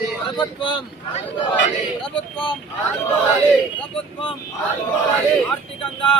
ప్రభుత్వం ఆర్థికంగా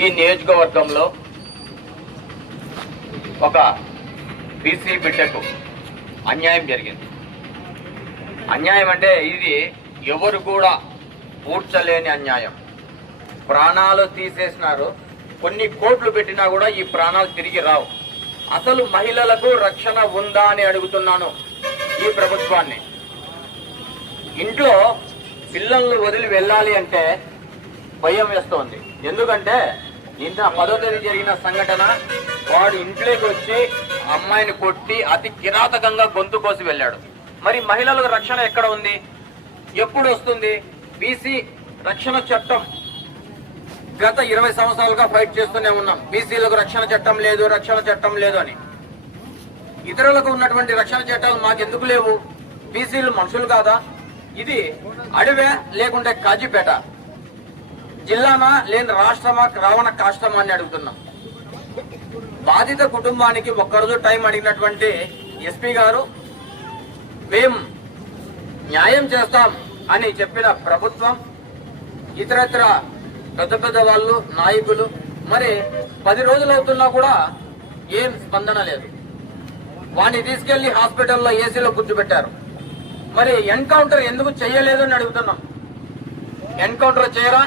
ఈ నియోజకవర్గంలో ఒక బీసీ బిడ్డకు అన్యాయం జరిగింది. అన్యాయం అంటే ఇది ఎవరు కూడా పూడ్చలేని అన్యాయం. ప్రాణాలు తీసేసినారు. కొన్ని కోట్లు పెట్టినా కూడా ఈ ప్రాణాలు తిరిగి రావు. అసలు మహిళలకు రక్షణ ఉందా అని అడుగుతున్నాను ఈ ప్రభుత్వాన్ని. ఇంట్లో పిల్లలను వదిలి వెళ్ళాలి అంటే భయం వేస్తోంది. ఎందుకంటే నిన్న 10వ తేదీ జరిగిన సంఘటన, వాడు ఇంట్లోకి వచ్చి అమ్మాయిని కొట్టి అతి కిరాతకంగా గొంతు కోసి వెళ్ళాడు. మరి మహిళలకు రక్షణ ఎక్కడ ఉంది? ఎప్పుడు వస్తుంది? బీసీ రక్షణ చట్టం గత 20 సంవత్సరాలుగా ఫైట్ చేస్తూనే ఉన్నాం. బీసీలకు రక్షణ చట్టం లేదు, రక్షణ చట్టం లేదు అని. ఇతరులకు ఉన్నటువంటి రక్షణ చట్టాలు మాకెందుకు లేవు? బీసీలు మనుషులు కాదా? ఇది అడవే లేకుంటే కాజీపేట, జిల్లానా లేని రాష్ట్రమా, రావణ కాష్టమా అని అడుగుతున్నాం. బాధిత కుటుంబానికి ఒక్కరోజు టైం అడిగినటువంటి ఎస్పీ గారు మేం న్యాయం చేస్తాం అని చెప్పిన ప్రభుత్వం, ఇతరత్ర పెద్ద పెద్ద వాళ్ళు, నాయకులు మరి 10 రోజులు అవుతున్నా కూడా ఏం స్పందన లేదు. వాడిని తీసుకెళ్లి హాస్పిటల్లో ఏసీలో కూర్చోబెట్టారు. మరి ఎన్కౌంటర్ ఎందుకు చేయలేదు అని అడుగుతున్నాం. ఎన్కౌంటర్ చేయరా?